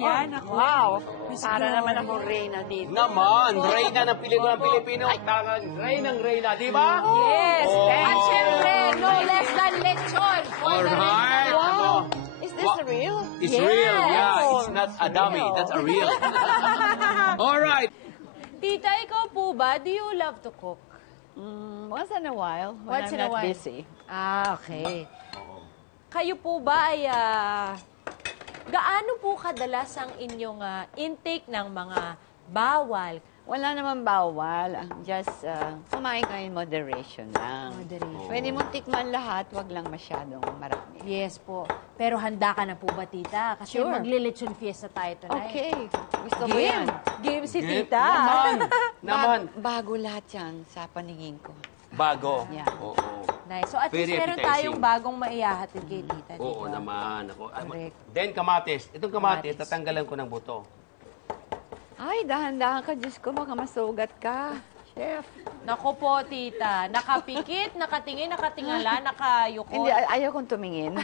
yan. Ako. Wow! Para naman akong reyna dito. Naman, reyna ng pelikulang Pilipino. Reynang reyna, di ba? Yes! Oh. At syempre, no less than lechon. Alright. Wow! Ano? Is this real? It's Yes. real, yeah. It's not a dummy. That's a real. Alright. Tita, ikaw po ba, do you love to cook? Once in a while, when Once I'm in a not while. busy. Ah, okay. Kayo po ba ay, gaano po kadalas ang inyong intake ng mga bawal? Wala naman bawal. Just kumain ka in moderation lang. Moderation. Pwede mo tikman lahat, wag lang masyadong marami. Yes po. Pero handa ka na po ba, tita? Kasi Sure. maglilechon fiesta tayo tonight. Okay. Gusto mo Game. yan? Game si Game. tita. Naman. Bago lahat yan sa paningin ko. Bago. Yeah. Oo. Nice. So at Very least meron appetizing. tayong bagong maihahatid kay tita. Oo diba? naman. Ako. Correct. Then kamatis. Itong kamatis, Kamatis. tatanggalan ko ng buto. Ay, dahan-dahan ka. Diyos ko, baka masugat ka. Chef. Nako po, tita. Nakapikit, nakatingin, nakatingala, nakayuko. Hindi, ayaw kong tumingin.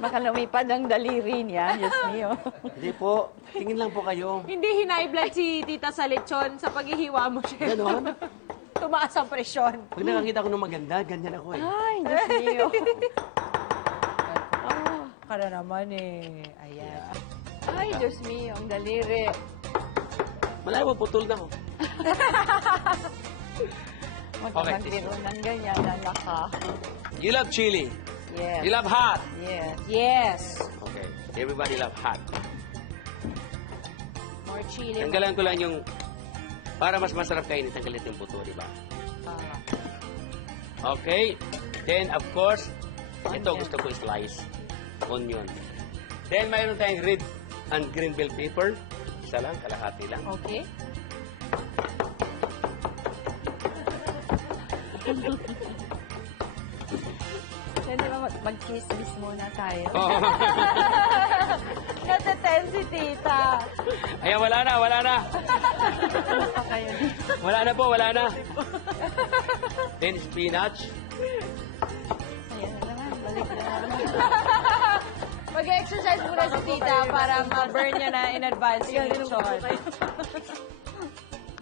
Baka lumipad ang daliri niya. Diyos mio. Hindi po. Tingin lang po kayo. Hindi hinaiblan si tita sa lechon sa paghihiwa mo siya. Ganon. Tumaas ang presyon. Pag nakakita ko ng maganda, ganyan ako eh. Ay, Diyos mio. Kala naman eh. Ayan. Ay, Diyos mio, ang daliri. Malayo po, putol na ako. Huwag ka Okay, magbiro ng ganyan, anak ka. You love chili. Yes. You love hot. Yes. Yes. Okay. Everybody love hot. More chili. Tanggalan ko lang yung... Para mas masarap kainin, tanggalan yung buto, di ba? Okay. Then, of course, ito Onion. gusto ko slice. Onion. Then, mayroon tayong red and green bell pepper. Isa lang, kalahati lang. Okay. Pwede ba mag-kiss-kiss muna tayo? Oh. Nateten si tita. Ayan, wala na, wala na. Ano pa kayo? Wala na po, wala na. Then, spinach. Ayan na naman, balik na naman. Mag-exercise muna si tita para ma-burn niya na in advance yung lechon.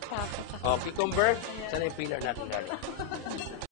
Tapos Oh, cucumber. Sana yung pillar natin, darling.